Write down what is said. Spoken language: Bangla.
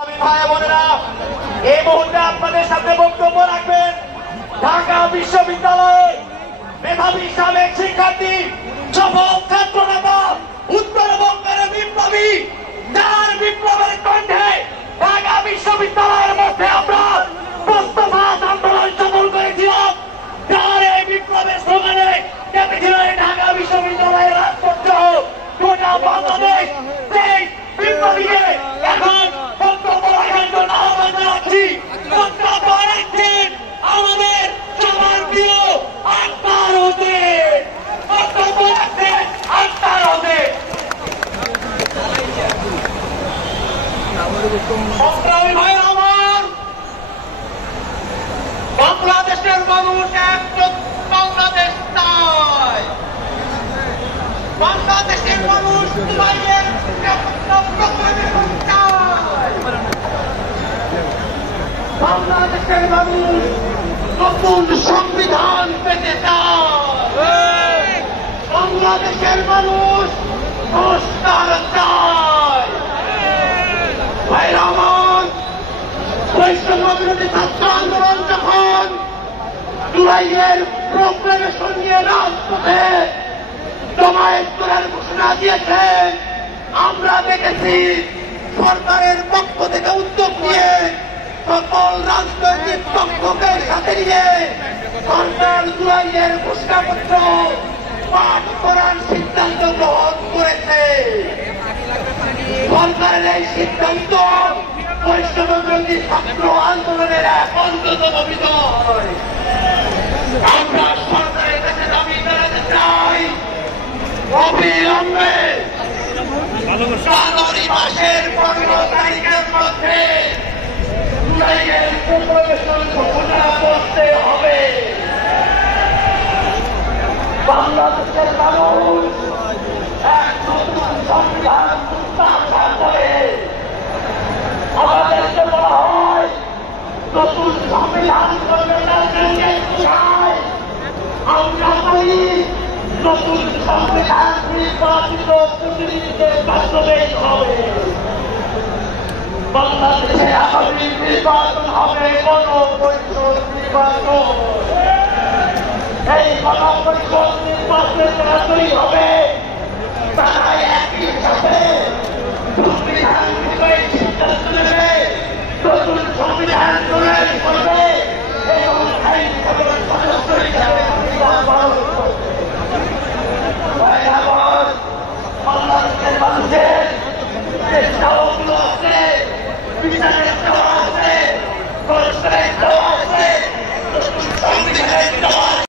ভাই বোনেরা, এই মুহূর্তে আপনাদের সাথে বক্তব্য রাখবেন ঢাকা বিশ্ববিদ্যালয়ে মেধাবী সাবেক শিক্ষার্থী সফল ছাত্র নেতা উত্তরবঙ্গের বিপ্লবী, যার বিপ্লবের কণ্ঠে ঢাকা বিশ্ববিদ্যালয়ের মধ্যে আমরা প্রস্তাবাদ আন্দোলন সফল করেছিলাম, যার এই বিপ্লবের স্লোগানে ডেকেছিল ঢাকা বিশ্ববিদ্যালয়ের রাজপথ সহ গোটা বাংলাদেশ। সেই বিপ্লবীকে এখন বক্তব্য রাখার জন্য আহ্বান জানাচ্ছি। বক্তব্য রাখছেন আমাদের সবার প্রিয় আক্তার হোসেন। বক্তব্য রাখছেন আক্তার হোসেন। সংগ্রামী ভাই আমার, বাংলাদেশের মানুষ একজন বাংলাদেশ চায়। বাংলাদেশের মানুষ দুবাইয়ের বাংলাদেশের মানুষ নতুন সংবিধান পেতে চায়। বাংলাদেশের মানুষ সংস্কার চায়। ভাইরা আমার, বৈষম্য বিরোধী ছাত্র আন্দোলন যখন দুবাইয়ের প্রোক্লেমেশন নিয়ে রাজপথে জমায়েত করার ঘোষণা দিয়েছেন, আমরা দেখেছি সরকারের পক্ষ থেকে উদ্যোগ নিয়ে সকল রাজনৈতিক পক্ষকে সাথে নিয়ে সরকার জুলাইয়ের ঘোষণাপত্র পাঠ করার সিদ্ধান্ত গ্রহণ করেছে। সরকারের এই সিদ্ধান্ত বৈষম্য বিরোধী ছাত্র আন্দোলনের এক অন্যতম বিজয়। আমরা সরকারের কাছে দাবি জানাতে চাই, অবিলম্বে জানুয়ারি মাসের 15 তারিখের মধ্যে জুলাইয়ের প্রোক্লেমেশন ঘোষণা করতে হবে। বাংলাদেশের মানুষ এক নতুন সংবিধান প্রত্যাশা করে। আমাদেরকে বলা হয় নতুন সংবিধান করবে আমরা বলি নতুন সংবিধান নির্বাচিত প্রতিনিধিদের মাধ্যমে হবে। বাংলাদেশে আগামী নির্বাচন হবে গণপরিষদ নির্বাচন। এই গণপরিষদ নির্বাচনের যারা তৈরি হবে তারা একই সাথে সংবিধান বিষয়ে সিদ্ধান্ত নেবে, নতুন সংবিধান তৈরি করবে এবং আইনসভার সদস্য হিসাবে বাংলাদেশের মানুষের যে চাওয়াগুলো আছে বিচারের